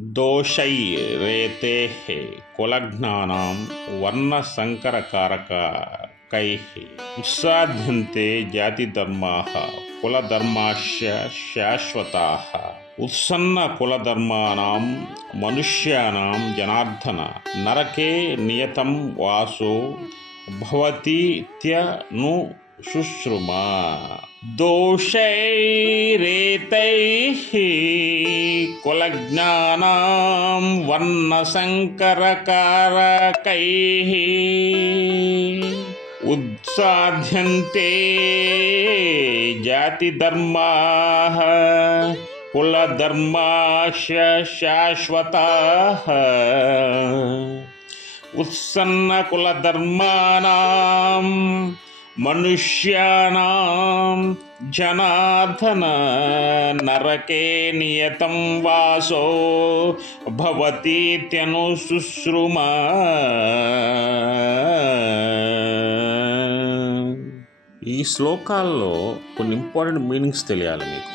दोषैरेतेः कुलज्ञानां वर्णसङ्करकारकैः उत्साध्यन्ते जातिधर्माः कुलधर्माश्च शाश्वताः। उत्सन्नकुलधर्माणां मनुष्याणां जनार्दन नरके नियतं वासो भवतीत्यनुशुश्रुमा। दोषैरेतैः कुलज्ञानां वर्णसङ्करकारकैः उत्साध्यन्ते जातिधर्माः कुलधर्माश्च शाश्वताः। उत्सन्नकुलधर्माणां मनुष्याणां जनार्दन नरके नियतं वासो भवतीत्यनुशुश्रुमा। ఈ శ్లోకాల్లో కొన్ని ఇంపార్టెంట్ మీనింగ్స్ తెలియాలి మీకు.